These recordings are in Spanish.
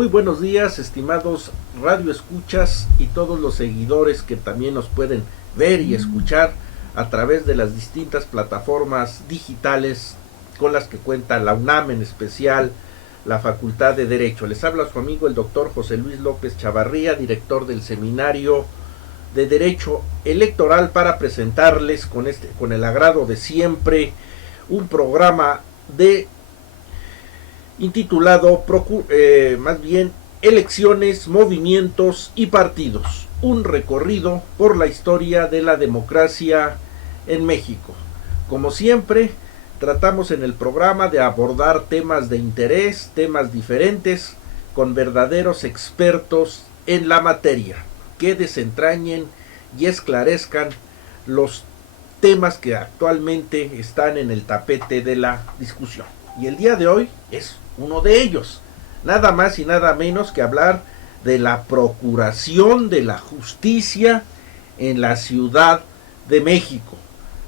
Muy buenos días, estimados radioescuchas y todos los seguidores que también nos pueden ver y escuchar a través de las distintas plataformas digitales con las que cuenta la UNAM, en especial la Facultad de Derecho. Les habla su amigo el doctor José Luis López Chavarría, director del Seminario de Derecho Electoral, para presentarles con el agrado de siempre un programa intitulado Elecciones, Movimientos y Partidos, un recorrido por la historia de la democracia en México. Como siempre, tratamos en el programa de abordar temas de interés, temas diferentes, con verdaderos expertos en la materia, que desentrañen y esclarezcan los temas que actualmente están en el tapete de la discusión. Y el día de hoy es uno de ellos, nada más y nada menos que hablar de la procuración de la justicia en la Ciudad de México,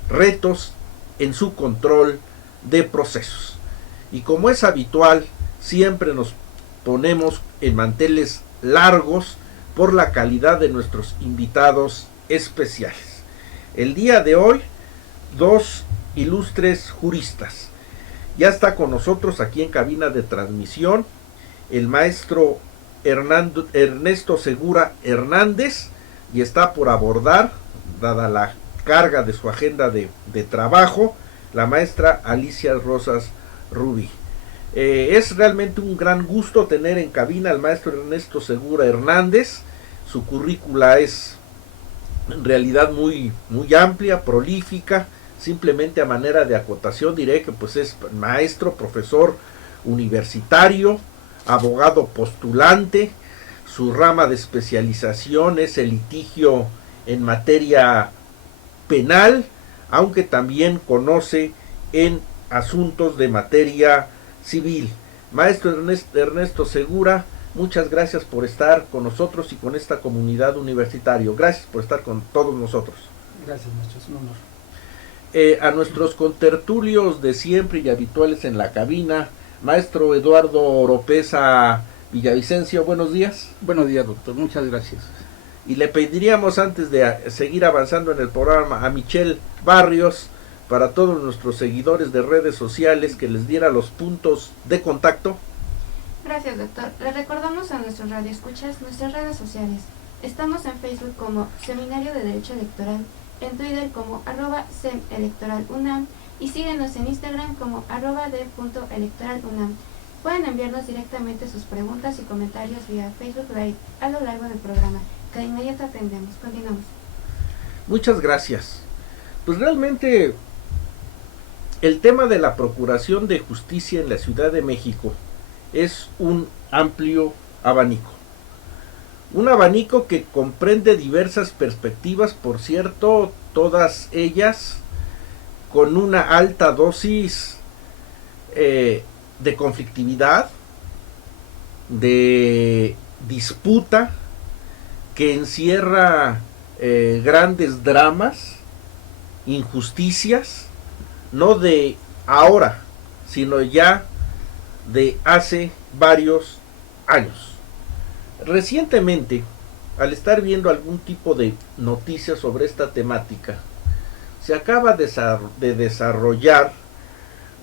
retos en su control de procesos. Y como es habitual, siempre nos ponemos en manteles largos por la calidad de nuestros invitados especiales. El día de hoy, dos ilustres juristas. Ya está con nosotros aquí en cabina de transmisión el maestro Ernesto Segura Hernández, y está por abordar, dada la carga de su agenda de trabajo, la maestra Alicia Rosas Rubí. Es realmente un gran gusto tener en cabina al maestro Ernesto Segura Hernández. Su currícula es en realidad muy amplia, prolífica. Simplemente a manera de acotación diré que pues es maestro, profesor universitario, abogado postulante. Su rama de especialización es el litigio en materia penal, aunque también conoce en asuntos de materia civil. Maestro Ernesto Segura, muchas gracias por estar con nosotros y con esta comunidad universitaria. Gracias por estar con todos nosotros. Gracias, maestro, es un honor. A nuestros contertulios de siempre y habituales en la cabina, maestro Eduardo Oropesa Villavicencio, buenos días. Buenos días, doctor, muchas gracias. Y le pediríamos, antes de seguir avanzando en el programa, a Michelle Barrios, para todos nuestros seguidores de redes sociales, que les diera los puntos de contacto. Gracias, doctor. Le recordamos a nuestros radioescuchas nuestras redes sociales. Estamos en Facebook como Seminario de Derecho Electoral, en Twitter como @semelectoralunam y síguenos en Instagram como @d.electoralunam. Pueden enviarnos directamente sus preguntas y comentarios vía Facebook Live a lo largo del programa, que de inmediato atendemos. Continuamos. Muchas gracias. Pues realmente el tema de la procuración de justicia en la Ciudad de México es un amplio abanico. Un abanico que comprende diversas perspectivas, por cierto, todas ellas con una alta dosis de conflictividad, de disputa, que encierra grandes dramas, injusticias, no de ahora, sino ya de hace varios años. Recientemente, al estar viendo algún tipo de noticias sobre esta temática, se acaba de desarrollar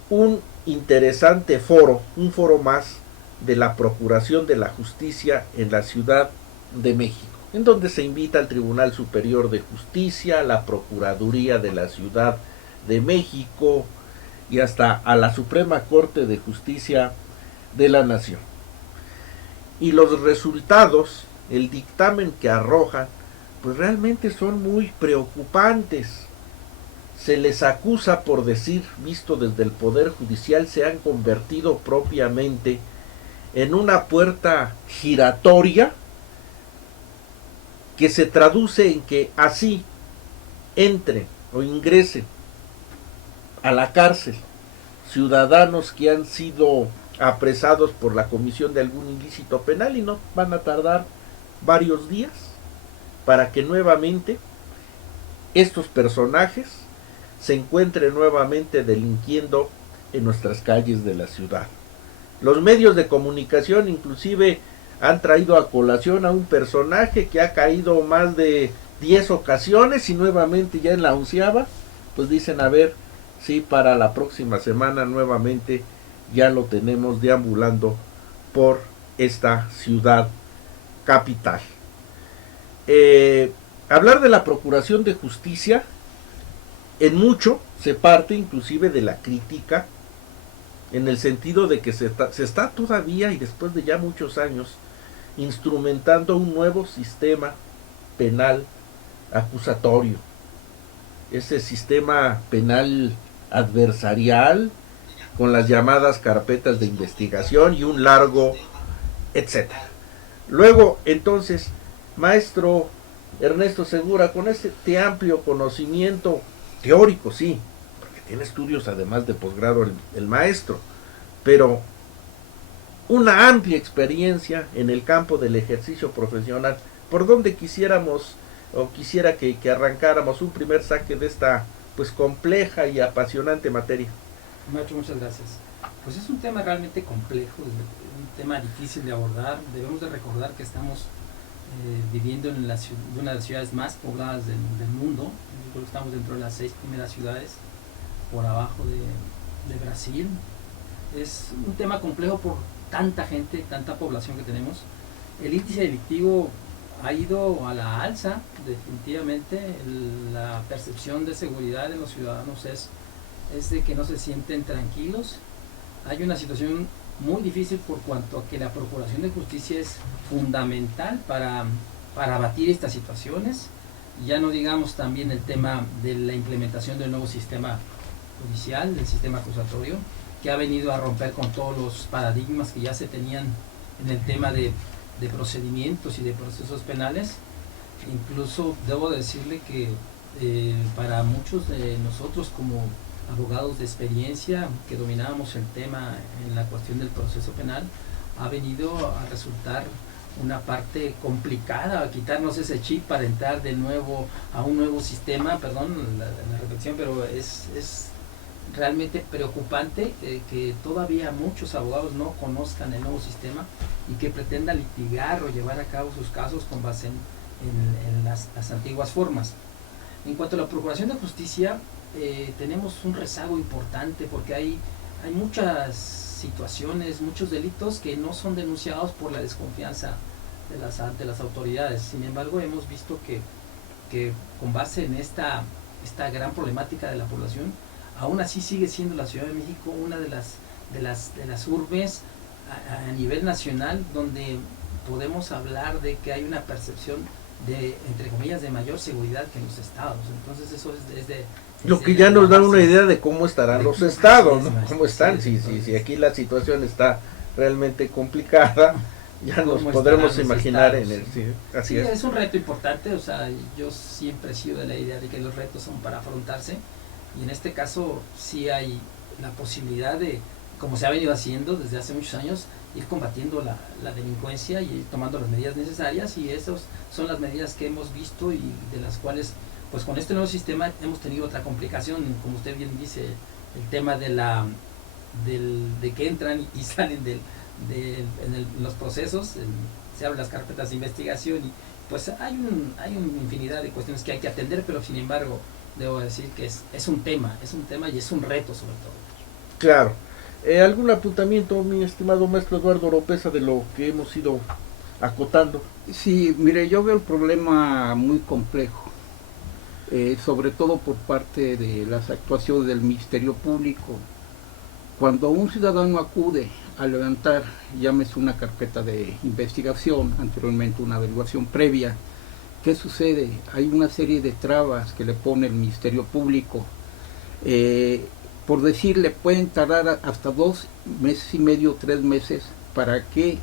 un interesante foro, un foro más de la Procuración de la Justicia en la Ciudad de México, en donde se invita al Tribunal Superior de Justicia, a la Procuraduría de la Ciudad de México y hasta a la Suprema Corte de Justicia de la Nación. Y los resultados, el dictamen que arrojan, pues realmente son muy preocupantes. Se les acusa, por decir, visto desde el Poder Judicial, se han convertido propiamente en una puerta giratoria que se traduce en que así entren o ingresen a la cárcel ciudadanos que han sido apresados por la comisión de algún ilícito penal, y no van a tardar varios días para que nuevamente estos personajes se encuentren nuevamente delinquiendo en nuestras calles de la ciudad. Los medios de comunicación inclusive han traído a colación a un personaje que ha caído más de 10 ocasiones y nuevamente ya en la 11ª, pues dicen, a ver si para la próxima semana nuevamente ya lo tenemos deambulando por esta ciudad capital. Hablar de la Procuración de Justicia en mucho se parte inclusive de la crítica, en el sentido de que se está todavía, y después de ya muchos años, instrumentando un nuevo sistema penal acusatorio, ese sistema penal adversarial, con las llamadas carpetas de investigación y un largo etcétera. Luego, entonces, maestro Ernesto Segura, con este amplio conocimiento teórico, sí, porque tiene estudios además de posgrado el maestro, pero una amplia experiencia en el campo del ejercicio profesional, por donde quisiera que arrancáramos un primer saque de esta pues compleja y apasionante materia. Maestro, muchas gracias. Pues es un tema realmente complejo, un tema difícil de abordar. Debemos de recordar que estamos viviendo en una de las ciudades más pobladas del mundo. Yo creo que estamos dentro de las 6 primeras ciudades, por abajo de Brasil. Es un tema complejo por tanta gente, tanta población que tenemos. El índice delictivo ha ido a la alza, definitivamente. La percepción de seguridad de los ciudadanos es de que no se sienten tranquilos. Hay una situación muy difícil por cuanto a que la Procuración de Justicia es fundamental para abatir estas situaciones. Ya no digamos también el tema de la implementación del nuevo sistema judicial, del sistema acusatorio, que ha venido a romper con todos los paradigmas que ya se tenían en el tema de procedimientos y de procesos penales. Incluso debo decirle que para muchos de nosotros como abogados de experiencia que dominábamos el tema en la cuestión del proceso penal, ha venido a resultar una parte complicada, a quitarnos ese chip para entrar de nuevo a un nuevo sistema, perdón la repetición, pero es realmente preocupante que todavía muchos abogados no conozcan el nuevo sistema y que pretendan litigar o llevar a cabo sus casos con base en las antiguas formas. En cuanto a la Procuración de Justicia, tenemos un rezago importante porque hay muchas situaciones, muchos delitos que no son denunciados por la desconfianza de las autoridades. Sin embargo, hemos visto que con base en esta gran problemática de la población, aún así sigue siendo la Ciudad de México una de las urbes a nivel nacional donde podemos hablar de que hay una percepción de, entre comillas, de mayor seguridad que en los estados. Entonces eso es de lo que ya nos da una idea de cómo estarán los estados, ¿no? ¿Cómo están? Si aquí la situación está realmente complicada, ya nos podremos imaginar en el... Sí, así es. Es un reto importante, o sea, yo siempre he sido de la idea de que los retos son para afrontarse, y en este caso sí hay la posibilidad de, como se ha venido haciendo desde hace muchos años, ir combatiendo la delincuencia y ir tomando las medidas necesarias, y esas son las medidas que hemos visto y de las cuales, pues con este nuevo sistema hemos tenido otra complicación, como usted bien dice, el tema de que entran y salen en los procesos, se abren las carpetas de investigación y pues hay una infinidad de cuestiones que hay que atender, pero sin embargo debo decir que es un tema y es un reto sobre todo. Claro. ¿Algún apuntamiento, mi estimado maestro Eduardo Oropesa, de lo que hemos ido acotando? Sí, mire, yo veo el problema muy complejo, sobre todo por parte de las actuaciones del Ministerio Público. Cuando un ciudadano acude a levantar, llámese una carpeta de investigación, anteriormente una averiguación previa, ¿qué sucede? Hay una serie de trabas que le pone el Ministerio Público. Por decirle, pueden tardar hasta 2 meses y medio, 3 meses para que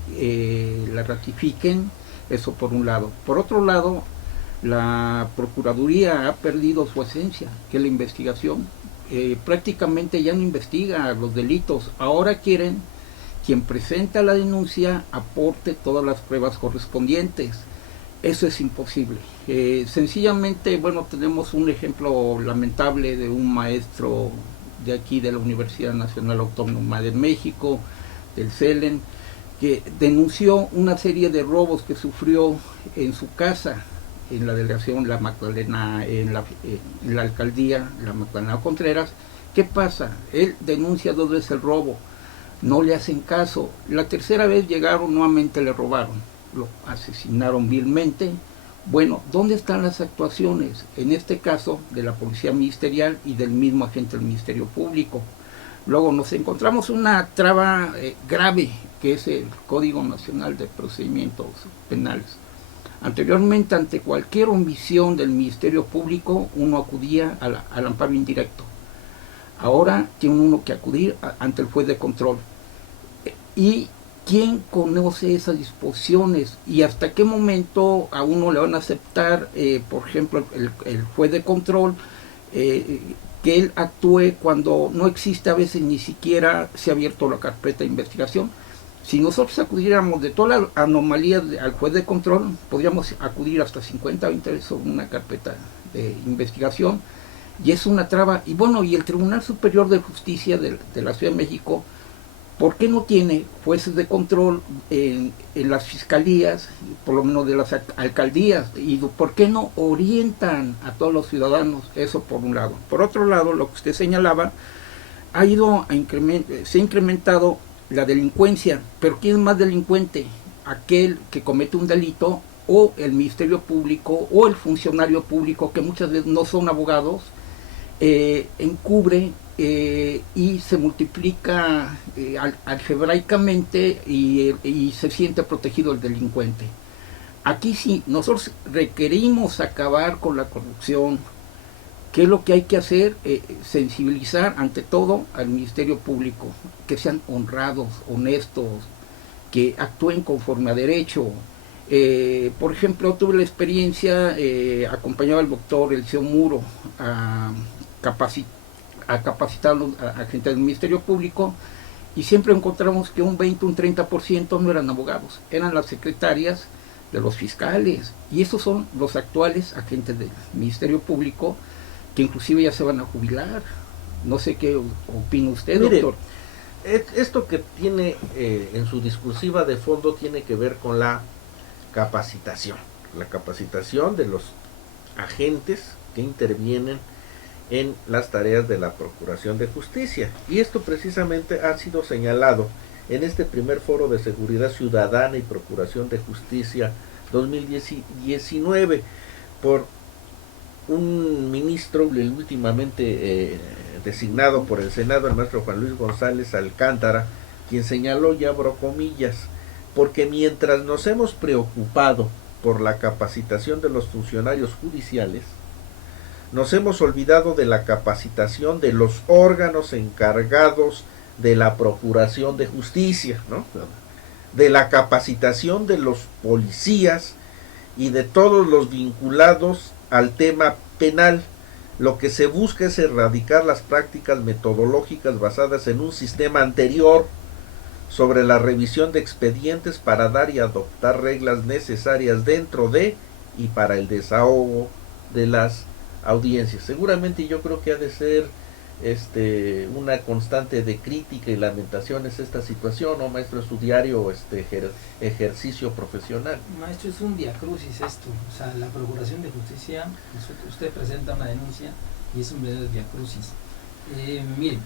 la ratifiquen, eso por un lado. Por otro lado, la Procuraduría ha perdido su esencia, que es la investigación. Prácticamente ya no investiga los delitos, ahora quieren quien presenta la denuncia aporte todas las pruebas correspondientes. Eso es imposible. Sencillamente, bueno, tenemos un ejemplo lamentable de un maestro de aquí de la Universidad Nacional Autónoma de México, del CELEN, que denunció una serie de robos que sufrió en su casa, en la delegación La Magdalena, en la alcaldía La Magdalena Contreras. ¿Qué pasa? Él denuncia 2 veces el robo, no le hacen caso. La tercera vez llegaron, nuevamente le robaron, lo asesinaron vilmente. Bueno, ¿dónde están las actuaciones? En este caso, de la Policía Ministerial y del mismo agente del Ministerio Público. Luego nos encontramos una traba grave, que es el Código Nacional de Procedimientos Penales. Anteriormente, ante cualquier omisión del Ministerio Público, uno acudía al amparo indirecto. Ahora tiene uno que acudir ante el juez de control. ¿Y quién conoce esas disposiciones? ¿Y hasta qué momento a uno le van a aceptar, por ejemplo, el juez de control, que él actúe cuando no existe, a veces ni siquiera se ha abierto la carpeta de investigación? Si nosotros acudiéramos de todas las anomalías al juez de control, podríamos acudir hasta 50 o 20 sobre una carpeta de investigación, y es una traba. Y bueno, y el Tribunal Superior de Justicia de la Ciudad de México, ¿por qué no tiene jueces de control en las fiscalías, por lo menos de las alcaldías? ¿Y por qué no orientan a todos los ciudadanos? Eso por un lado. Por otro lado, lo que usted señalaba, se ha incrementado la delincuencia. ¿Pero quién es más delincuente? Aquel que comete un delito, o el Ministerio Público, o el funcionario público, que muchas veces no son abogados, encubre y se multiplica algebraicamente, y se siente protegido el delincuente. Aquí sí, nosotros requerimos acabar con la corrupción. ¿Qué es lo que hay que hacer? Sensibilizar ante todo al Ministerio Público, que sean honrados, honestos, que actúen conforme a derecho. Por ejemplo, tuve la experiencia, acompañaba al doctor Eliseo Muro a capacitar a los agentes del Ministerio Público, y siempre encontramos que un 20, un 30% no eran abogados, eran las secretarias de los fiscales, y esos son los actuales agentes del Ministerio Público, que inclusive ya se van a jubilar. No sé qué opina usted, Mire, doctor. Esto que tiene en su discursiva de fondo tiene que ver con la capacitación de los agentes que intervienen en las tareas de la Procuración de Justicia, y esto precisamente ha sido señalado en este primer foro de seguridad ciudadana y Procuración de Justicia 2019 por un ministro últimamente designado por el Senado, el maestro Juan Luis González Alcántara, quien señaló, y abro comillas, porque mientras nos hemos preocupado por la capacitación de los funcionarios judiciales, nos hemos olvidado de la capacitación de los órganos encargados de la Procuración de Justicia, ¿no? De la capacitación de los policías y de todos los vinculados al tema penal. Lo que se busca es erradicar las prácticas metodológicas basadas en un sistema anterior sobre la revisión de expedientes para dar y adoptar reglas necesarias dentro de y para el desahogo de las audiencias. Seguramente yo creo que ha de ser una constante de crítica y lamentaciones esta situación, ¿no, maestro? Es su diario ejercicio profesional. Maestro, es un viacrucis esto. O sea, la Procuración de Justicia, usted presenta una denuncia y es un verdadero viacrucis. Miren,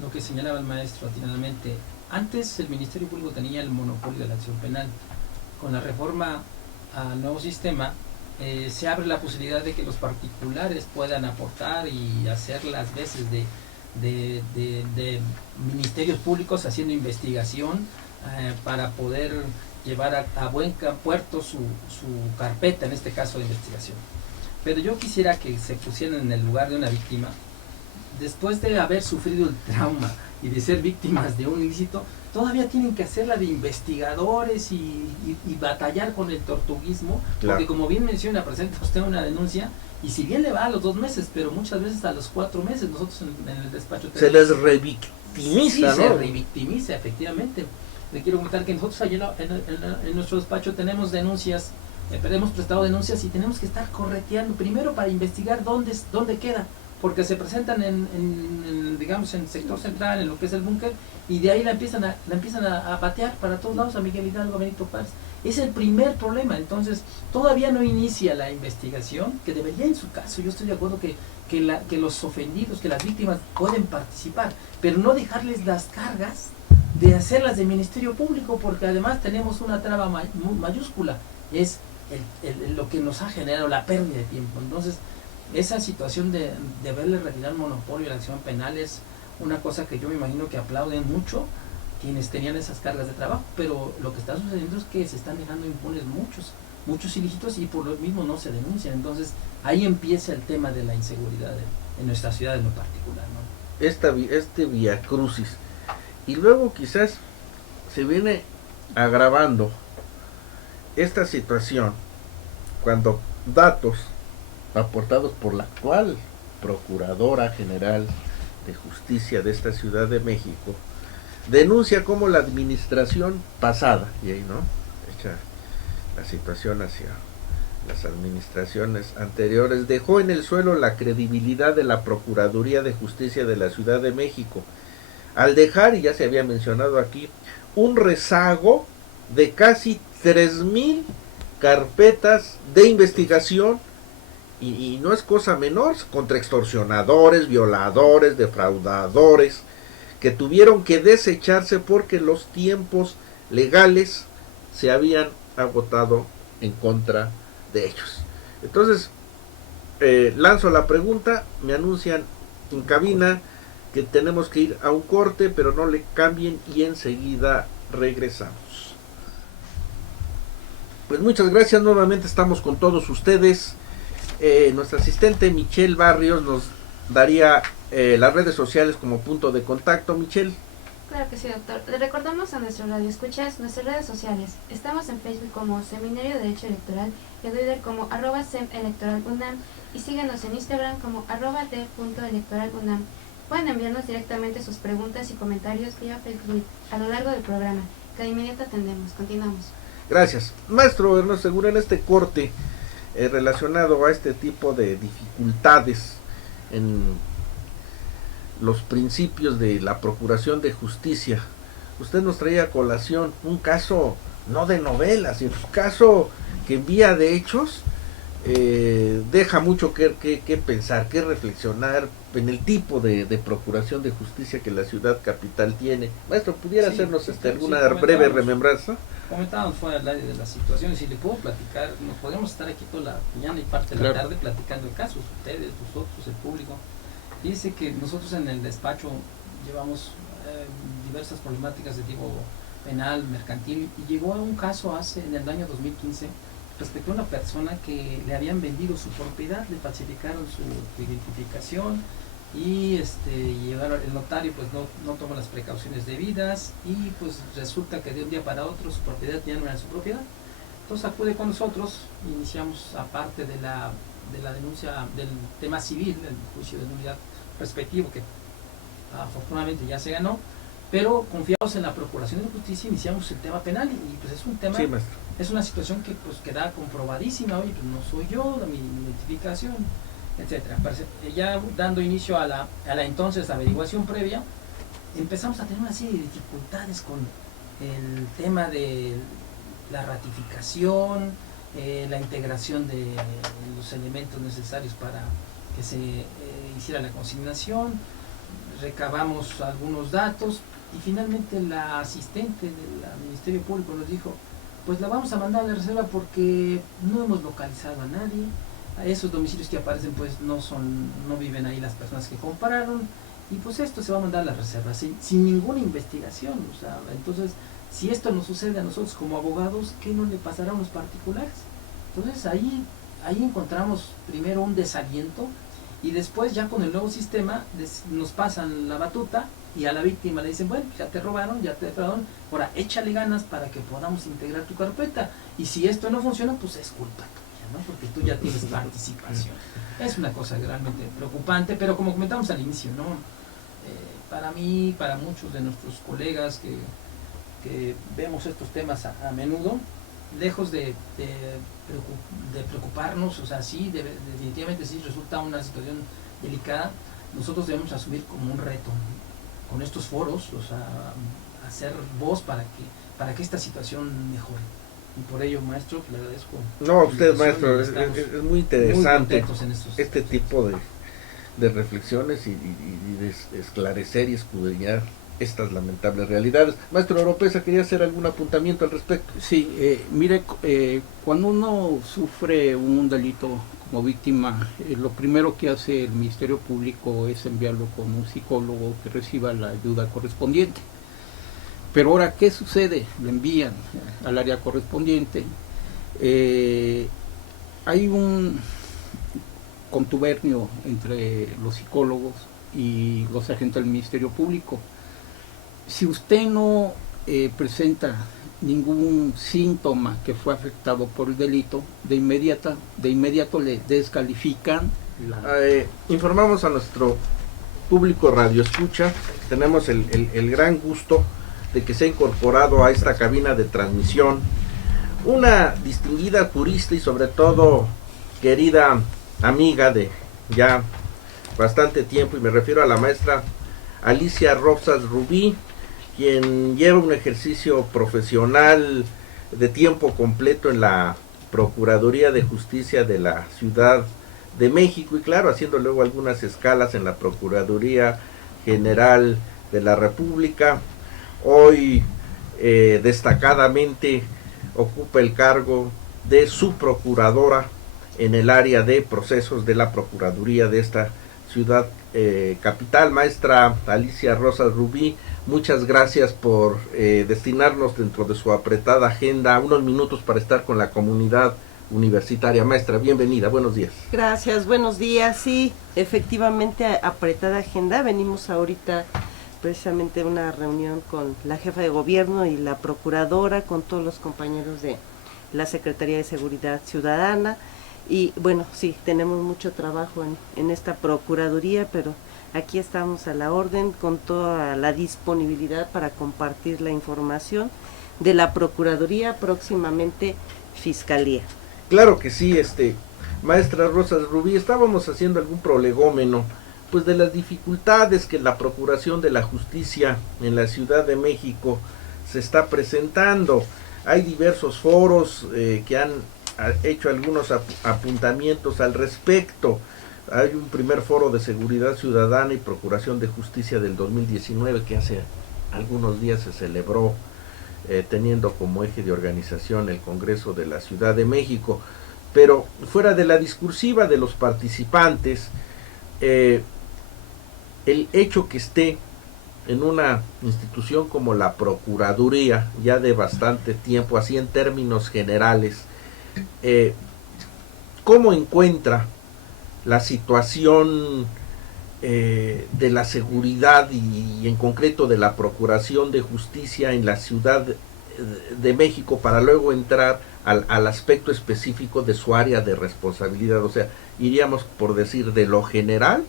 lo que señalaba el maestro atinadamente, antes el Ministerio Público tenía el monopolio de la acción penal. Con la reforma al nuevo sistema, se abre la posibilidad de que los particulares puedan aportar y hacer las veces de ministerios públicos haciendo investigación para poder llevar a buen puerto su carpeta, en este caso de investigación. Pero yo quisiera que se pusieran en el lugar de una víctima, después de haber sufrido el trauma y de ser víctimas de un ilícito, todavía tienen que hacerla de investigadores y batallar con el tortuguismo, claro. Porque como bien menciona, presenta usted una denuncia y si bien le va a los 2 meses, pero muchas veces a los 4 meses nosotros en el despacho se les revictimiza, sí, ¿no? Se revictimiza, efectivamente. Le quiero comentar que nosotros allí en nuestro despacho tenemos denuncias, hemos prestado denuncias y tenemos que estar correteando primero para investigar dónde queda, porque se presentan digamos, en el sector central, en lo que es el búnker, y de ahí la empiezan a patear para todos lados, a Miguel Hidalgo, a Benito Juárez. Es el primer problema. Entonces todavía no inicia la investigación, que debería, en su caso, yo estoy de acuerdo que los ofendidos, que las víctimas pueden participar, pero no dejarles las cargas de hacerlas de Ministerio Público, porque además tenemos una traba mayúscula, es lo que nos ha generado la pérdida de tiempo. Entonces esa situación de verle retirar monopolio a la acción penal es una cosa que yo me imagino que aplauden mucho quienes tenían esas cargas de trabajo, pero lo que está sucediendo es que se están dejando impunes muchos ilícitos y por lo mismo no se denuncian. Entonces ahí empieza el tema de la inseguridad en nuestra ciudad en lo particular, ¿no? Este viacrucis. Y luego quizás se viene agravando esta situación cuando datos aportados por la actual Procuradora General de Justicia de esta Ciudad de México denuncia cómo la administración pasada, y ahí no echa la situación hacia las administraciones anteriores, dejó en el suelo la credibilidad de la Procuraduría de Justicia de la Ciudad de México, al dejar, y ya se había mencionado aquí, un rezago de casi 3,000 carpetas de investigación, y no es cosa menor, contra extorsionadores, violadores, defraudadores, que tuvieron que desecharse porque los tiempos legales se habían agotado en contra de ellos. Entonces, lanzo la pregunta, me anuncian en cabina que tenemos que ir a un corte, pero no le cambien y enseguida regresamos. Pues muchas gracias, nuevamente estamos con todos ustedes. Nuestra asistente Michelle Barrios nos daría las redes sociales como punto de contacto. Michelle. Claro que sí, doctor. Le recordamos a nuestros radioescuchas nuestras redes sociales. Estamos en Facebook como Seminario de Derecho Electoral, en Twitter como @semelectoralunam y síguenos en Instagram como @d.electoralunam. Pueden enviarnos directamente sus preguntas y comentarios vía Facebook a lo largo del programa, que de inmediato atendemos. Continuamos. Gracias. Maestro Ernesto Segura, en este corte relacionado a este tipo de dificultades en los principios de la Procuración de Justicia, usted nos traía a colación un caso no de novela, sino un caso que en vía de hechos deja mucho que pensar, que reflexionar en el tipo de Procuración de Justicia que la ciudad capital tiene. Maestro, ¿pudiera hacernos alguna breve remembranza? Comentábamos fuera del área de las situaciones, y le puedo platicar, nos podemos estar aquí toda la mañana y parte de la tarde platicando el caso, ustedes, nosotros, el público. Dice que nosotros en el despacho llevamos diversas problemáticas de tipo penal, mercantil, y llegó a un caso en el año 2015 respecto a una persona que le habían vendido su propiedad, le falsificaron su identificación y llegaron, el notario pues no tomó las precauciones debidas y pues resulta que de un día para otro su propiedad ya no era su propiedad. Entonces acude con nosotros, iniciamos aparte de la denuncia del tema civil, el juicio de nulidad respectivo que afortunadamente ya se ganó, pero confiados en la Procuración de Justicia iniciamos el tema penal y pues es un tema, sí, es una situación que pues queda comprobadísima. Oye, pues no soy yo, mi identificación, etcétera. Ya dando inicio a la entonces averiguación previa, empezamos a tener una serie de dificultades con el tema de la ratificación, la integración de los elementos necesarios para que se hiciera la consignación. Recabamos algunos datos y finalmente la asistente del Ministerio Público nos dijo, pues la vamos a mandar a la reserva porque no hemos localizado a nadie, a esos domicilios que aparecen pues no viven ahí las personas que compraron, y pues esto se va a mandar a la reserva sin ninguna investigación. O sea, entonces si esto nos sucede a nosotros como abogados, ¿qué no le pasará a los particulares? Entonces ahí encontramos primero un desaliento, y después ya con el nuevo sistema nos pasan la batuta y a la víctima le dicen, bueno, ya te robaron, ya te defraudaron, ahora échale ganas para que podamos integrar tu carpeta, y si esto no funciona, pues es culpa tuya, ¿no? Porque tú ya tienes participación. Es una cosa realmente preocupante, pero como comentamos al inicio, ¿no? Para mí, para muchos de nuestros colegas que vemos estos temas a menudo, lejos de preocuparnos, o sea, sí, definitivamente sí resulta una situación delicada, nosotros debemos asumir como un reto, ¿no? Con estos foros, o sea, hacer voz para que esta situación mejore. Y por ello, maestro, le agradezco. No, usted, maestro, es muy interesante muy este tipo de reflexiones y de esclarecer y escudriñar estas lamentables realidades. Maestro Oropesa, ¿quería hacer algún apuntamiento al respecto? Sí, mire, cuando uno sufre un delito como víctima, lo primero que hace el Ministerio Público es enviarlo con un psicólogo que reciba la ayuda correspondiente. Pero ahora, ¿qué sucede? Lo envían al área correspondiente. Hay un contubernio entre los psicólogos y los agentes del Ministerio Público. Si usted no presenta ningún síntoma que fue afectado por el delito, de inmediato le descalifican. Informamos a nuestro público radio escucha, tenemos el gran gusto de que se ha incorporado a esta cabina de transmisión una distinguida jurista y sobre todo querida amiga de ya bastante tiempo, y me refiero a la maestra Alicia Rosas Rubí, quien lleva un ejercicio profesional de tiempo completo en la Procuraduría de Justicia de la Ciudad de México, y claro, haciendo luego algunas escalas en la Procuraduría General de la República. Hoy destacadamente ocupa el cargo de subprocuradora en el área de procesos de la Procuraduría de esta ciudad capital. Maestra Alicia Rosas Rubí, muchas gracias por destinarnos dentro de su apretada agenda unos minutos para estar con la comunidad universitaria. Maestra, bienvenida, buenos días. Gracias, buenos días. Sí, efectivamente, apretada agenda. Venimos ahorita precisamente a una reunión con la jefa de gobierno y la procuradora, con todos los compañeros de la Secretaría de Seguridad Ciudadana. Y bueno, sí, tenemos mucho trabajo en esta procuraduría, pero aquí estamos a la orden con toda la disponibilidad para compartir la información de la procuraduría, próximamente Fiscalía. Claro que sí, maestra Rosas Rubí, estábamos haciendo algún prolegómeno pues de las dificultades que la Procuración de la Justicia en la Ciudad de México se está presentando. Hay diversos foros que han hecho algunos apuntamientos al respecto. Hay un primer foro de seguridad ciudadana y procuración de justicia del 2019 que hace algunos días se celebró teniendo como eje de organización el Congreso de la Ciudad de México. Pero fuera de la discursiva de los participantes, el hecho que esté en una institución como la Procuraduría ya de bastante tiempo, así en términos generales, ¿cómo encuentra la situación de la seguridad y en concreto de la Procuración de Justicia en la Ciudad de México, para luego entrar al aspecto específico de su área de responsabilidad? O sea, iríamos por decir de lo general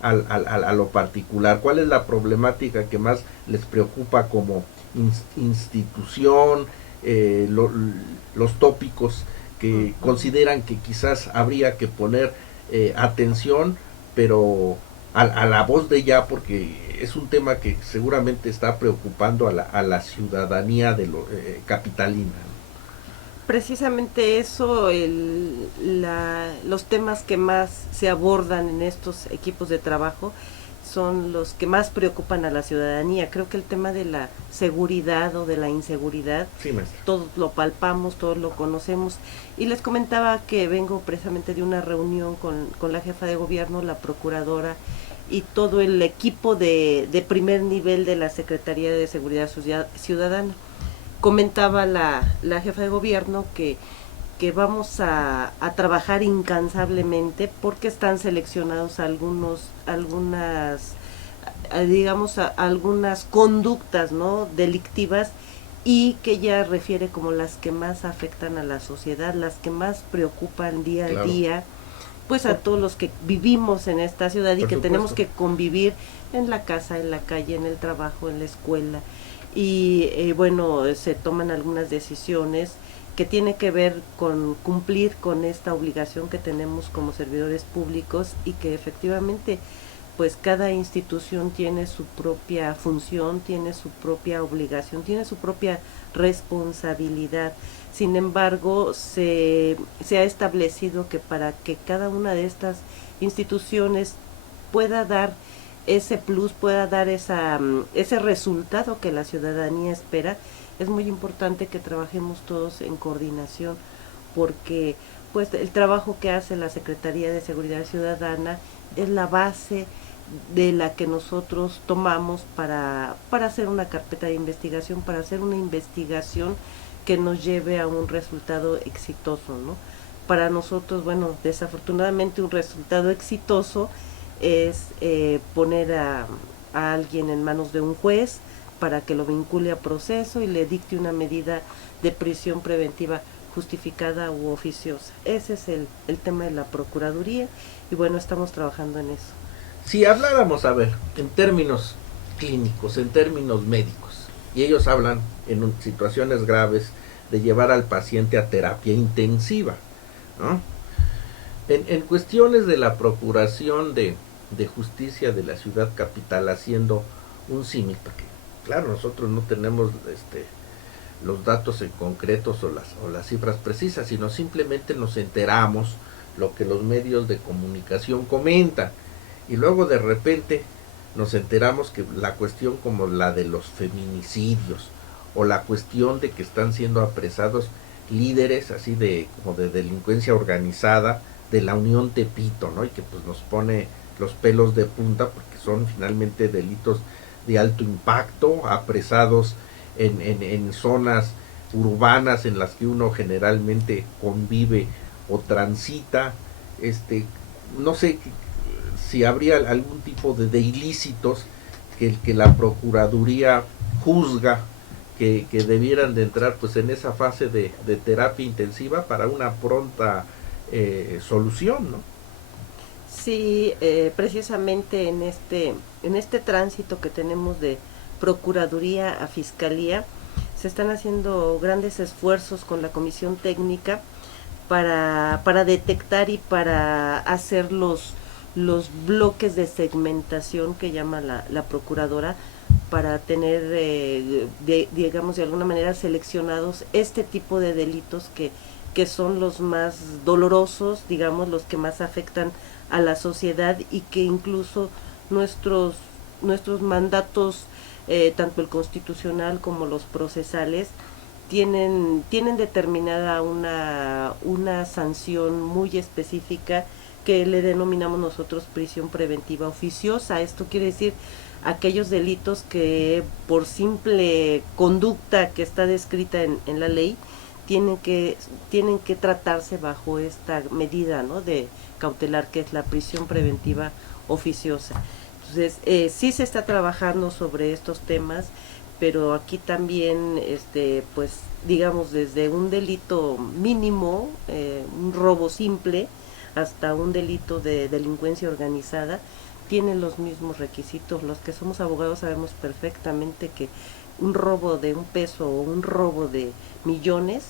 a lo particular. ¿Cuál es la problemática que más les preocupa como institución? Los tópicos que consideran que quizás habría que poner atención, pero a la voz de ya, porque es un tema que seguramente está preocupando a la ciudadanía de capitalina. Precisamente eso, los temas que más se abordan en estos equipos de trabajo son los que más preocupan a la ciudadanía. Creo que el tema de la seguridad o de la inseguridad, sí, todos lo palpamos, todos lo conocemos. Y les comentaba que vengo precisamente de una reunión con la jefa de gobierno, la procuradora y todo el equipo de primer nivel de la Secretaría de Seguridad Ciudadana. Comentaba la jefa de gobierno que vamos a trabajar incansablemente porque están seleccionados algunas conductas, ¿no?, delictivas, y que ella refiere como las que más afectan a la sociedad, las que más preocupan día a día, pues a todos los que vivimos en esta ciudad y que tenemos que convivir en la casa, en la calle, en el trabajo, en la escuela. Y bueno, se toman algunas decisiones que tiene que ver con cumplir con esta obligación que tenemos como servidores públicos y que efectivamente pues cada institución tiene su propia función, tiene su propia obligación, tiene su propia responsabilidad. Sin embargo, se ha establecido que para que cada una de estas instituciones pueda dar ese plus, pueda dar ese resultado que la ciudadanía espera, es muy importante que trabajemos todos en coordinación, porque pues el trabajo que hace la Secretaría de Seguridad Ciudadana es la base de la que nosotros tomamos para hacer una carpeta de investigación, para hacer una investigación que nos lleve a un resultado exitoso, ¿no? Para nosotros, bueno, desafortunadamente un resultado exitoso es poner a alguien en manos de un juez para que lo vincule a proceso y le dicte una medida de prisión preventiva justificada u oficiosa. Ese es el tema de la Procuraduría y bueno, estamos trabajando en eso. Si habláramos, a ver, en términos clínicos, en términos médicos, y ellos hablan en situaciones graves de llevar al paciente a terapia intensiva, ¿no? En cuestiones de la Procuración de Justicia de la ciudad capital, haciendo un símil, porque claro, nosotros no tenemos los datos en concretos o las cifras precisas, sino simplemente nos enteramos lo que los medios de comunicación comentan. Y luego de repente nos enteramos que la cuestión como la de los feminicidios o la cuestión de que están siendo apresados líderes así como de delincuencia organizada de la Unión Tepito, ¿no? Y que pues nos pone los pelos de punta porque son finalmente delitos de alto impacto, apresados en zonas urbanas en las que uno generalmente convive o transita. No sé si habría algún tipo de ilícitos que la Procuraduría juzga que debieran de entrar pues en esa fase de terapia intensiva para una pronta solución, ¿no? Sí, precisamente en este tránsito que tenemos de Procuraduría a Fiscalía, se están haciendo grandes esfuerzos con la Comisión Técnica para detectar y para hacer los bloques de segmentación que llama la Procuradora, para tener, digamos, de alguna manera seleccionados este tipo de delitos que son los más dolorosos, digamos, los que más afectan a la sociedad y que incluso nuestros mandatos, tanto el constitucional como los procesales, tienen determinada una sanción muy específica que le denominamos nosotros prisión preventiva oficiosa. Esto quiere decir aquellos delitos que por simple conducta que está descrita en la ley tienen que tratarse bajo esta medida, ¿no?, de cautelar, que es la prisión preventiva oficiosa. Entonces, sí se está trabajando sobre estos temas, pero aquí también, pues, digamos, desde un delito mínimo, un robo simple, hasta un delito de delincuencia organizada, tienen los mismos requisitos. Los que somos abogados sabemos perfectamente que un robo de $1 o un robo de millones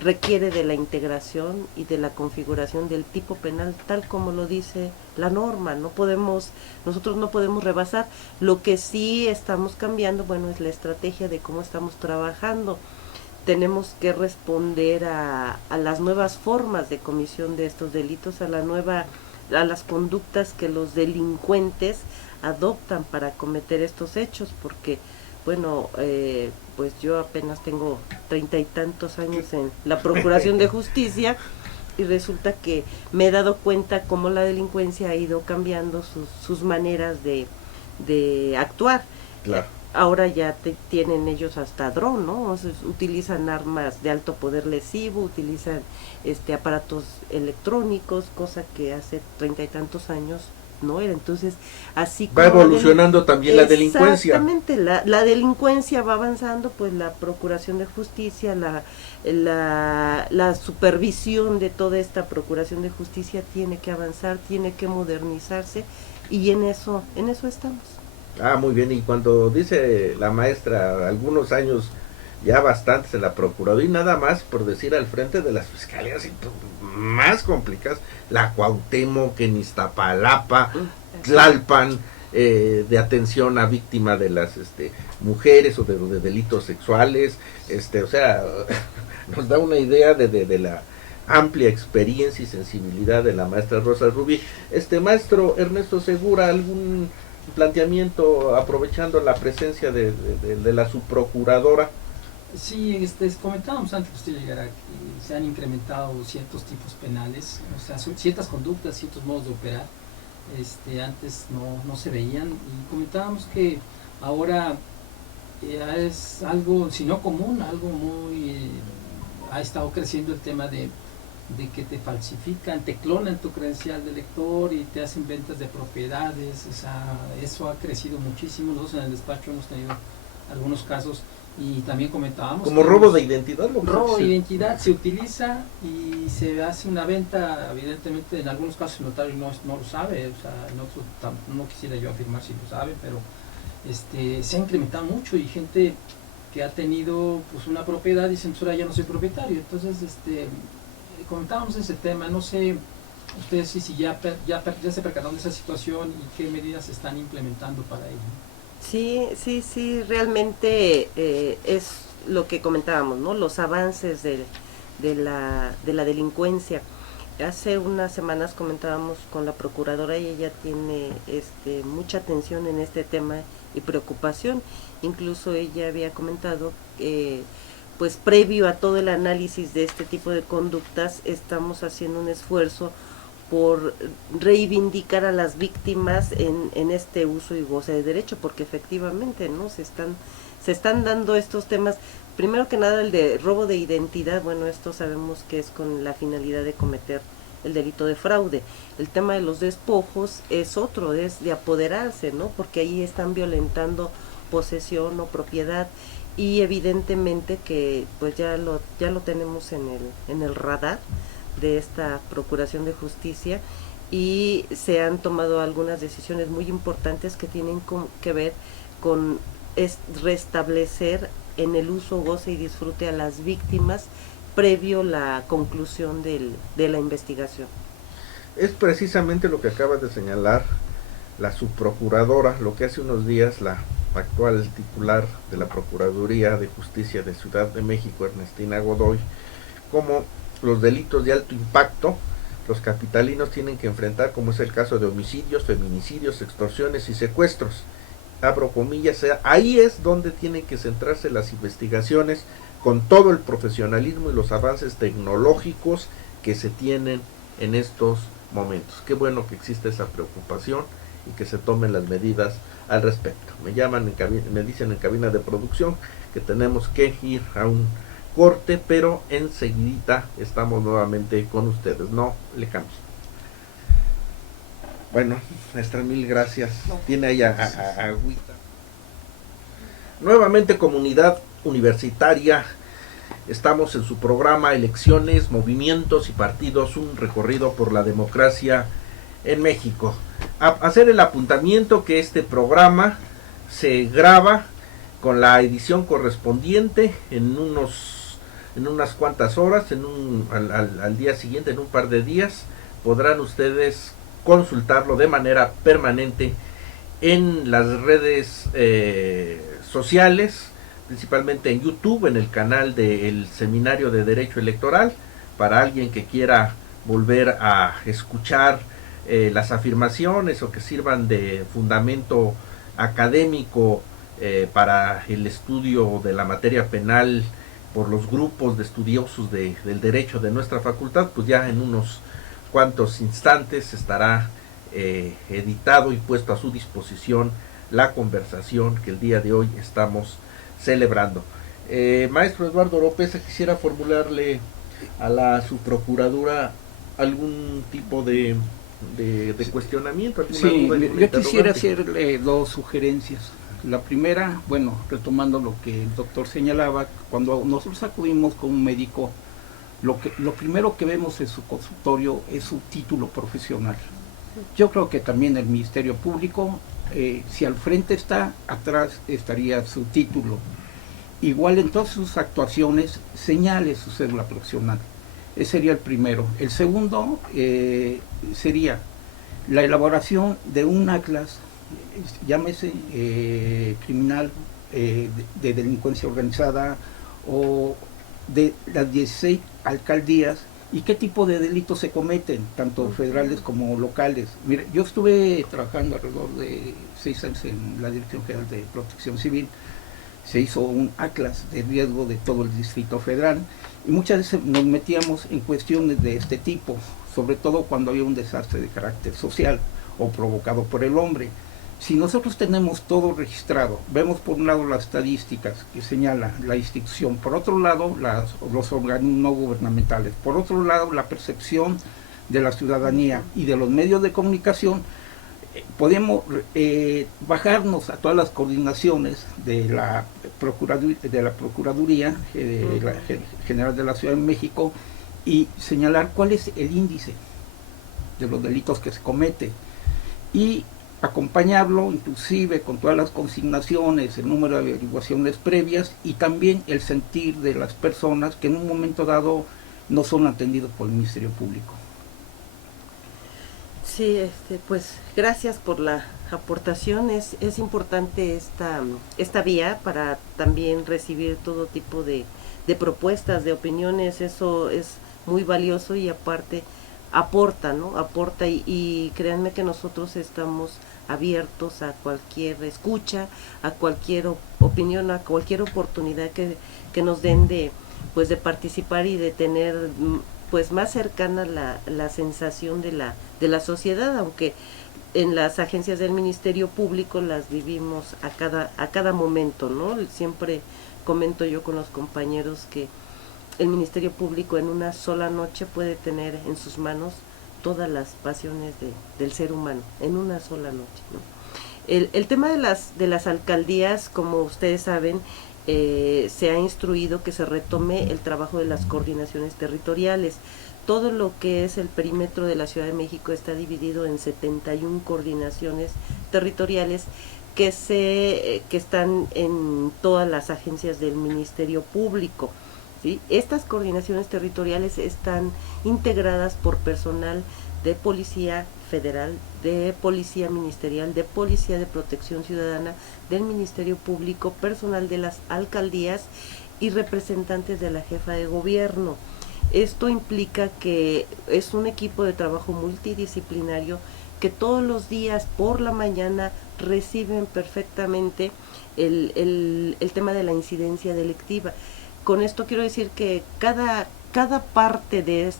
requiere de la integración y de la configuración del tipo penal tal como lo dice la norma. Nosotros no podemos rebasar. Lo que sí estamos cambiando, bueno, es la estrategia de cómo estamos trabajando. Tenemos que responder a las nuevas formas de comisión de estos delitos, a las conductas que los delincuentes adoptan para cometer estos hechos, porque bueno, pues yo apenas tengo 30 y tantos años en la Procuración de Justicia y resulta que me he dado cuenta cómo la delincuencia ha ido cambiando sus maneras de actuar. Claro. Ahora ya tienen ellos hasta dron, ¿no? Utilizan armas de alto poder lesivo, utilizan aparatos electrónicos, cosa que hace 30 y tantos años no era. Entonces, así como va evolucionando también la delincuencia. Exactamente, la delincuencia va avanzando, pues la Procuración de Justicia, la supervisión de toda esta Procuración de Justicia tiene que avanzar, tiene que modernizarse, y en eso estamos. Muy bien. Y cuando dice la maestra algunos años ya bastantes en la Procuraduría, y nada más por decir al frente de las fiscalías más complicadas, la Cuauhtémoc, en Iztapalapa, Tlalpan, de atención a víctimas de las mujeres o de delitos sexuales, o sea, nos da una idea de la amplia experiencia y sensibilidad de la maestra Rosa Rubí. Maestro Ernesto Segura, ¿algún planteamiento aprovechando la presencia de la subprocuradora? Sí, comentábamos antes que usted llegara que se han incrementado ciertos tipos penales, o sea, ciertas conductas, ciertos modos de operar, antes no se veían, y comentábamos que ahora es algo, si no común, algo muy... ha estado creciendo el tema de que te falsifican, te clonan tu credencial de lector y te hacen ventas de propiedades, o sea, eso ha crecido muchísimo. Nosotros en el despacho hemos tenido algunos casos, y también comentábamos... Como robo de identidad. Robo de identidad, se utiliza y se hace una venta, evidentemente en algunos casos el notario no lo sabe, o sea, no quisiera yo afirmar si lo sabe, pero se ha incrementado mucho, y gente que ha tenido pues una propiedad y dice, ahora ya no soy propietario. Entonces comentábamos ese tema, no sé ustedes si ya se percataron de esa situación y qué medidas se están implementando para ello. Sí, realmente es lo que comentábamos, ¿no? Los avances de la delincuencia. Hace unas semanas comentábamos con la procuradora, y ella tiene mucha atención en este tema y preocupación. Incluso ella había comentado que pues previo a todo el análisis de este tipo de conductas, estamos haciendo un esfuerzo por reivindicar a las víctimas en este uso y goce de derecho, porque efectivamente no se están dando estos temas. Primero que nada, el de robo de identidad, bueno, esto sabemos que es con la finalidad de cometer el delito de fraude. El tema de los despojos es otro, es de apoderarse, ¿no? Porque ahí están violentando posesión o propiedad, y evidentemente que pues ya lo tenemos en el radar de esta Procuración de Justicia, y se han tomado algunas decisiones muy importantes que tienen que ver con restablecer en el uso, goce y disfrute a las víctimas previo la conclusión de la investigación. Es precisamente lo que acaba de señalar la subprocuradora, lo que hace unos días la actual titular de la Procuraduría de Justicia de Ciudad de México, Ernestina Godoy, como los delitos de alto impacto los capitalinos tienen que enfrentar, como es el caso de homicidios, feminicidios, extorsiones y secuestros. Abro comillas, ahí es donde tienen que centrarse las investigaciones con todo el profesionalismo y los avances tecnológicos que se tienen en estos momentos. Qué bueno que existe esa preocupación y que se tomen las medidas al respecto. Me dicen en cabina de producción que tenemos que ir a un corte, pero enseguidita estamos nuevamente con ustedes. No le cambien. Bueno, maestra, mil gracias. Tiene ahí agüita. Nuevamente, comunidad universitaria, estamos en su programa Elecciones, Movimientos y Partidos, un recorrido por la democracia en México. Hacer el apuntamiento que este programa se graba con la edición correspondiente en unas cuantas horas, al día siguiente, en un par de días, podrán ustedes consultarlo de manera permanente en las redes sociales, principalmente en YouTube, en el canal del Seminario de Derecho Electoral, para alguien que quiera volver a escuchar las afirmaciones o que sirvan de fundamento académico para el estudio de la materia penal por los grupos de estudiosos del derecho de nuestra facultad. Pues ya en unos cuantos instantes estará editado y puesto a su disposición la conversación que el día de hoy estamos celebrando. Maestro Eduardo López, quisiera formularle a la subprocuradora algún tipo de cuestionamiento. Sí, yo quisiera hacerle dos sugerencias. La primera, bueno, retomando lo que el doctor señalaba, cuando nosotros acudimos con un médico, lo primero que vemos en su consultorio es su título profesional. Yo creo que también el Ministerio Público, si al frente está, atrás estaría su título. igual en todas sus actuaciones señale su cédula profesional. Ese sería el primero. El segundo sería la elaboración de un atlas, llámese criminal, de delincuencia organizada, o de las 16 alcaldías, y qué tipo de delitos se cometen, tanto federales como locales. Mire, yo estuve trabajando alrededor de 6 años en la Dirección General de Protección Civil. Se hizo un atlas de riesgo de todo el Distrito Federal, y muchas veces nos metíamos en cuestiones de este tipo, sobre todo cuando había un desastre de carácter social o provocado por el hombre. Si nosotros tenemos todo registrado, vemos por un lado las estadísticas que señala la institución, por otro lado los organismos no gubernamentales, por otro lado la percepción de la ciudadanía y de los medios de comunicación, podemos bajarnos a todas las coordinaciones de la Procuraduría General de la Ciudad de México y señalar cuál es el índice de los delitos que se comete, y acompañarlo inclusive con todas las consignaciones, el número de averiguaciones previas y también el sentir de las personas que en un momento dado no son atendidos por el Ministerio Público. Sí, pues gracias por la aportación. Es importante esta vía para también recibir todo tipo de propuestas, de opiniones. Eso es muy valioso y aparte aporta, ¿no? Aporta y créanme que nosotros estamos abiertos a cualquier escucha, a cualquier opinión, a cualquier oportunidad que nos den de participar y de tener pues más cercana la sensación de la sociedad, aunque en las agencias del Ministerio Público las vivimos a cada momento, ¿no? Siempre comento yo con los compañeros que el Ministerio Público en una sola noche puede tener en sus manos todas las pasiones del ser humano, en una sola noche, ¿no? El tema de las alcaldías, como ustedes saben, se ha instruido que se retome el trabajo de las coordinaciones territoriales. Todo lo que es el perímetro de la Ciudad de México está dividido en 71 coordinaciones territoriales que están en todas las agencias del Ministerio Público, ¿sí? Estas coordinaciones territoriales están integradas por personal de Policía Federal, de Policía Ministerial, de Policía de Protección Ciudadana, del Ministerio Público, personal de las alcaldías y representantes de la jefa de gobierno. Esto implica que es un equipo de trabajo multidisciplinario que todos los días por la mañana reciben perfectamente el tema de la incidencia delictiva. Con esto quiero decir que cada parte de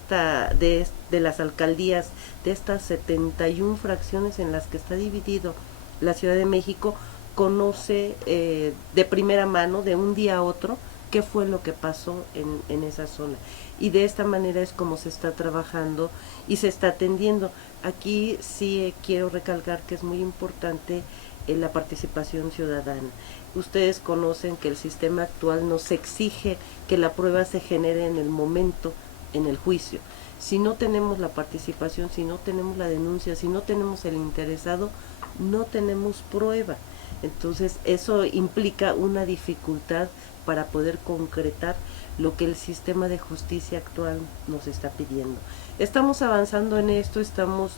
las alcaldías, de estas 71 fracciones en las que está dividido la Ciudad de México, conoce de primera mano, de un día a otro, qué fue lo que pasó en esa zona. Y de esta manera es como se está trabajando y se está atendiendo. Aquí sí quiero recalcar que es muy importante la participación ciudadana. Ustedes conocen que el sistema actual nos exige que la prueba se genere en el momento, en el juicio. Si no tenemos la participación, si no tenemos la denuncia, si no tenemos el interesado, no tenemos prueba. Entonces eso implica una dificultad para poder concretar lo que el sistema de justicia actual nos está pidiendo. Estamos avanzando en esto, estamos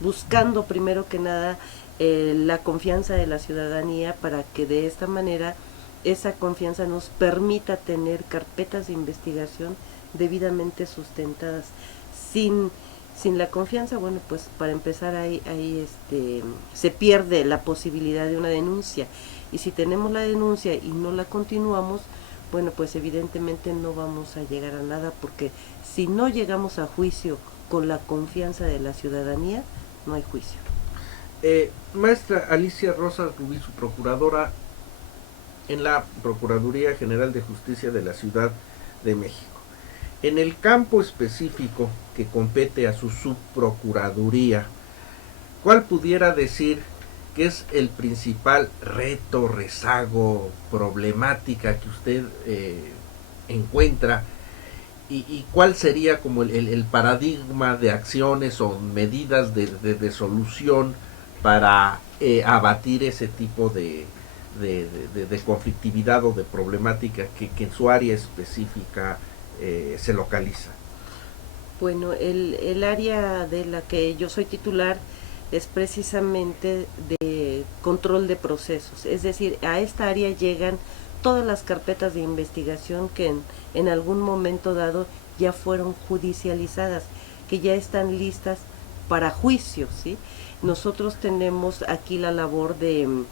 buscando primero que nada la confianza de la ciudadanía para que de esta manera esa confianza nos permita tener carpetas de investigación debidamente sustentadas. Sin la confianza, bueno, pues para empezar ahí se pierde la posibilidad de una denuncia, y si tenemos la denuncia y no la continuamos, bueno, pues evidentemente no vamos a llegar a nada, porque si no llegamos a juicio con la confianza de la ciudadanía, no hay juicio. Maestra Alicia Rosas Rubí, su procuradora en la Procuraduría General de Justicia de la Ciudad de México. En el campo específico que compete a su subprocuraduría, ¿cuál pudiera decir que es el principal reto, rezago, problemática que usted encuentra? ¿Y cuál sería como el paradigma de acciones o medidas de solución para abatir ese tipo de de conflictividad o de problemática que en su área específica se localiza? Bueno, el área de la que yo soy titular es precisamente de control de procesos, es decir, a esta área llegan todas las carpetas de investigación que en algún momento dado ya fueron judicializadas, que ya están listas para juicio, ¿sí? Nosotros tenemos aquí la labor de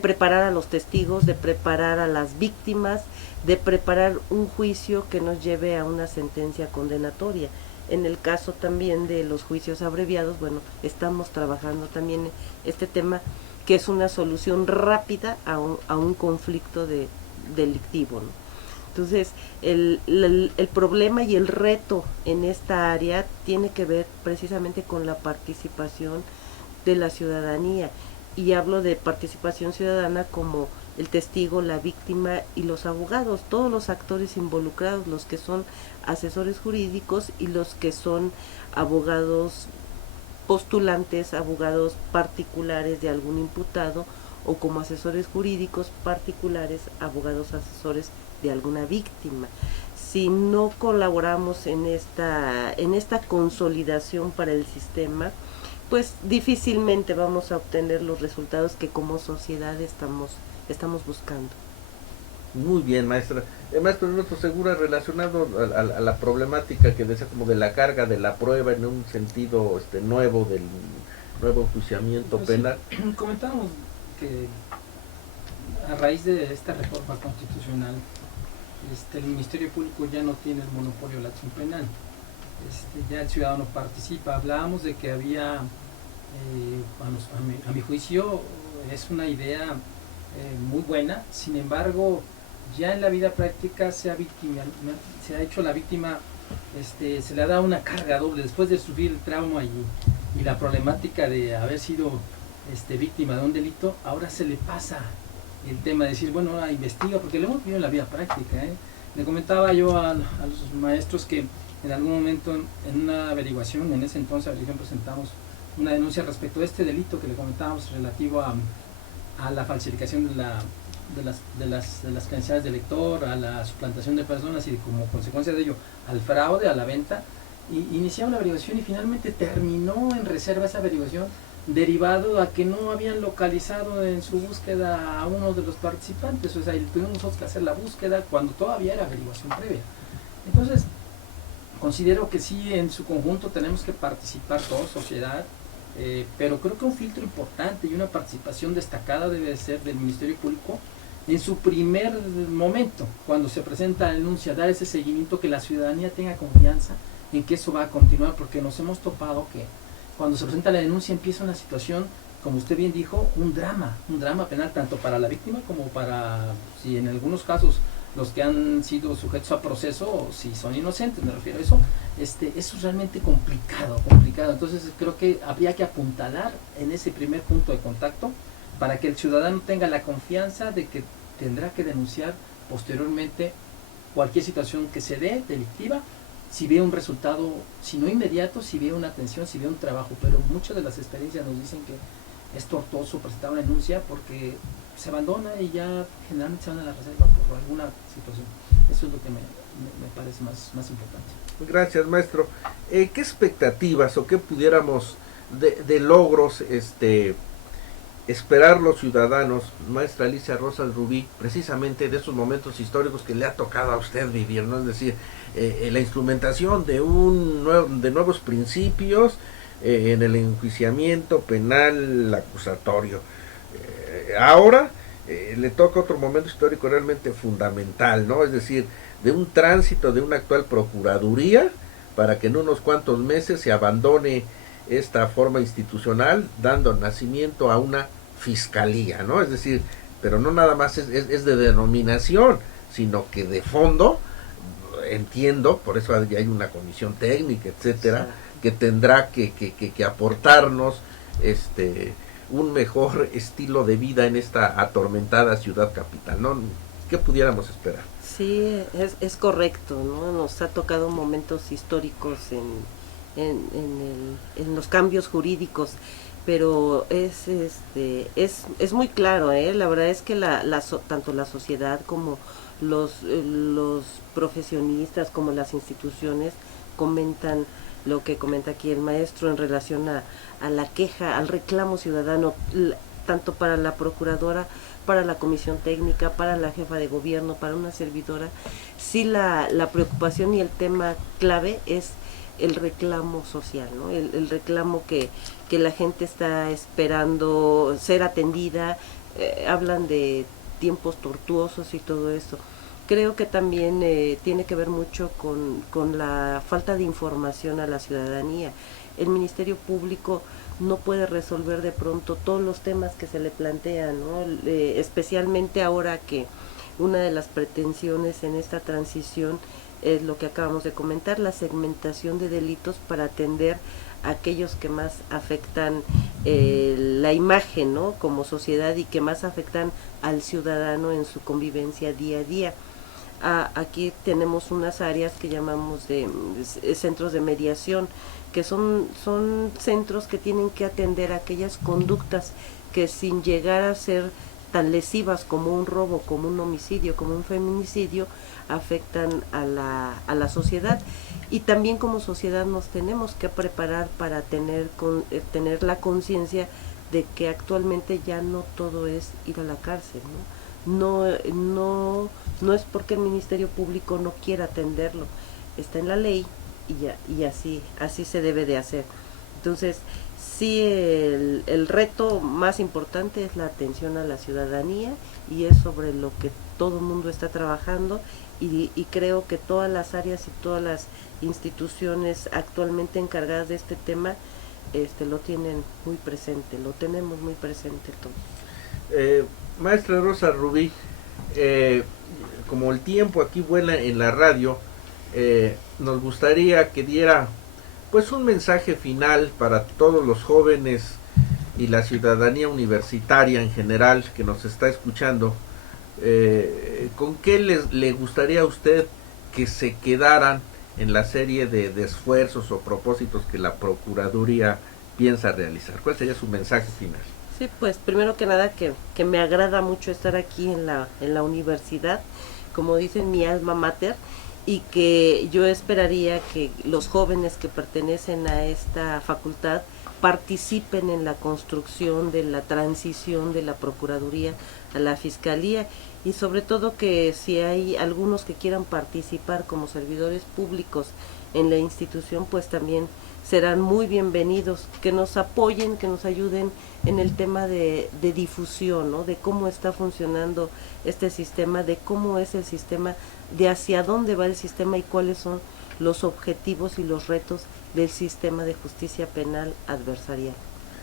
preparar a los testigos, de preparar a las víctimas, de preparar un juicio que nos lleve a una sentencia condenatoria. En el caso también de los juicios abreviados, bueno, estamos trabajando también este tema, que es una solución rápida a un conflicto delictivo, ¿no? Entonces, el problema y el reto en esta área tiene que ver precisamente con la participación de la ciudadanía. Y hablo de participación ciudadana como el testigo, la víctima y los abogados, todos los actores involucrados, los que son asesores jurídicos y los que son abogados postulantes, abogados particulares de algún imputado, o como asesores jurídicos particulares, abogados asesores de alguna víctima. Si no colaboramos en esta consolidación para el sistema, pues difícilmente vamos a obtener los resultados que como sociedad estamos buscando. Muy bien, maestra. Maestro Ernesto Segura, relacionado a la problemática que decía como de la carga de la prueba en un sentido nuevo del nuevo enjuiciamiento penal. Sí, comentábamos que a raíz de esta reforma constitucional, el Ministerio Público ya no tiene el monopolio de la acción penal. Ya el ciudadano participa. Hablábamos de que había, a mi juicio, es una idea muy buena. Sin embargo, ya en la vida práctica se ha hecho la víctima, se le ha dado una carga doble después de sufrir el trauma y la problemática de haber sido víctima de un delito. Ahora se le pasa el tema de decir, bueno, ahora investiga, porque lo hemos vivido en la vida práctica. Le comentaba yo a los maestros que en algún momento en una averiguación, en ese entonces presentamos una denuncia respecto a este delito que le comentábamos relativo a la falsificación de las credenciales del lector, a la suplantación de personas y como consecuencia de ello al fraude, a la venta. Y iniciamos la averiguación y finalmente terminó en reserva esa averiguación, derivado a que no habían localizado en su búsqueda a uno de los participantes. O sea, tuvimos nosotros que hacer la búsqueda cuando todavía era averiguación previa. Entonces, considero que sí, en su conjunto tenemos que participar toda sociedad, pero creo que un filtro importante y una participación destacada debe ser del Ministerio Público en su primer momento, cuando se presenta la denuncia, dar ese seguimiento, que la ciudadanía tenga confianza en que eso va a continuar, porque nos hemos topado que cuando se presenta la denuncia empieza una situación, como usted bien dijo, un drama penal, tanto para la víctima como para, si en algunos casos, los que han sido sujetos a proceso, si son inocentes, me refiero a eso. Eso es realmente complicado. Entonces creo que habría que apuntalar en ese primer punto de contacto para que el ciudadano tenga la confianza de que tendrá que denunciar posteriormente cualquier situación que se dé delictiva, si ve un resultado, si no inmediato, si ve una atención, si ve un trabajo. Pero muchas de las experiencias nos dicen que es tortuoso presentar una denuncia porque se abandona y ya generalmente se van a la reserva por alguna situación. Eso es lo que me parece más importante. Gracias, maestro. ¿Qué expectativas o qué pudiéramos de logros esperar los ciudadanos, maestra Alicia Rosas Rubí, precisamente de esos momentos históricos que le ha tocado a usted vivir, ¿no? Es decir, la instrumentación de nuevos principios en el enjuiciamiento penal acusatorio. Ahora le toca otro momento histórico realmente fundamental, ¿no? Es decir, de un tránsito de una actual procuraduría para que en unos cuantos meses se abandone esta forma institucional, dando nacimiento a una fiscalía, ¿no? Es decir, pero no nada más es de denominación, sino que de fondo, entiendo, por eso ya hay una comisión técnica, etcétera, que tendrá que aportarnos un mejor estilo de vida en esta atormentada ciudad capital, ¿no? ¿Qué pudiéramos esperar? Sí, es correcto, ¿no? Nos ha tocado momentos históricos en los cambios jurídicos, pero es muy claro, la verdad es que tanto la sociedad como los profesionistas como las instituciones comentan lo que comenta aquí el maestro en relación a la queja, al reclamo ciudadano, tanto para la procuradora, para la comisión técnica, para la jefa de gobierno, para una servidora. Sí, la preocupación y el tema clave es el reclamo social, ¿no? El reclamo que la gente está esperando ser atendida. Hablan de tiempos tortuosos y todo eso. Creo que también tiene que ver mucho con la falta de información a la ciudadanía. El Ministerio Público no puede resolver de pronto todos los temas que se le plantean, ¿no? Especialmente ahora que una de las pretensiones en esta transición es lo que acabamos de comentar, la segmentación de delitos para atender a aquellos que más afectan la imagen, ¿no? Como sociedad, y que más afectan al ciudadano en su convivencia día a día. Aquí tenemos unas áreas que llamamos de centros de mediación, que son centros que tienen que atender a aquellas conductas que, sin llegar a ser tan lesivas como un robo, como un homicidio, como un feminicidio, afectan a la sociedad. Y también como sociedad nos tenemos que preparar para tener la conciencia de que actualmente ya no todo es ir a la cárcel, ¿no? No es porque el Ministerio Público no quiera atenderlo, está en la ley y así se debe de hacer. Entonces, sí, el reto más importante es la atención a la ciudadanía, y es sobre lo que todo el mundo está trabajando, y creo que todas las áreas y todas las instituciones actualmente encargadas de este tema lo tienen muy presente, lo tenemos muy presente todos. Maestra Rosa Rubí, como el tiempo aquí vuela en la radio, nos gustaría que diera pues un mensaje final para todos los jóvenes y la ciudadanía universitaria en general que nos está escuchando. ¿Con qué le gustaría a usted que se quedaran en la serie de esfuerzos o propósitos que la Procuraduría piensa realizar? ¿Cuál sería su mensaje final? Sí, pues primero que nada que me agrada mucho estar aquí en la universidad, como dicen, mi alma mater, y que yo esperaría que los jóvenes que pertenecen a esta facultad participen en la construcción de la transición de la Procuraduría a la Fiscalía, y sobre todo que si hay algunos que quieran participar como servidores públicos en la institución, pues también serán muy bienvenidos, que nos apoyen, que nos ayuden en el tema de difusión, ¿no? De cómo está funcionando este sistema, de cómo es el sistema, de hacia dónde va el sistema y cuáles son los objetivos y los retos del sistema de justicia penal adversarial.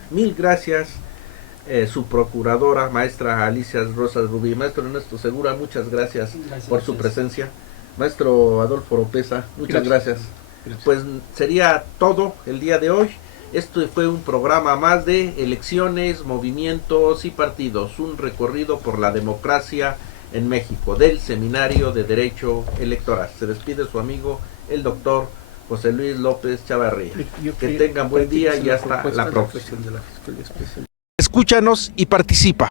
Mil gracias, su procuradora, maestra Alicia Rosas Rubí. Maestro Ernesto Segura, muchas gracias por su presencia. Maestro Adolfo Oropesa, muchas gracias. Pues sería todo el día de hoy. Esto fue un programa más de elecciones, movimientos y partidos, un recorrido por la democracia en México, del Seminario de Derecho Electoral. Se despide su amigo, el doctor José Luis López Chavarría. Que tengan buen día y hasta la próxima. Escúchanos y participa.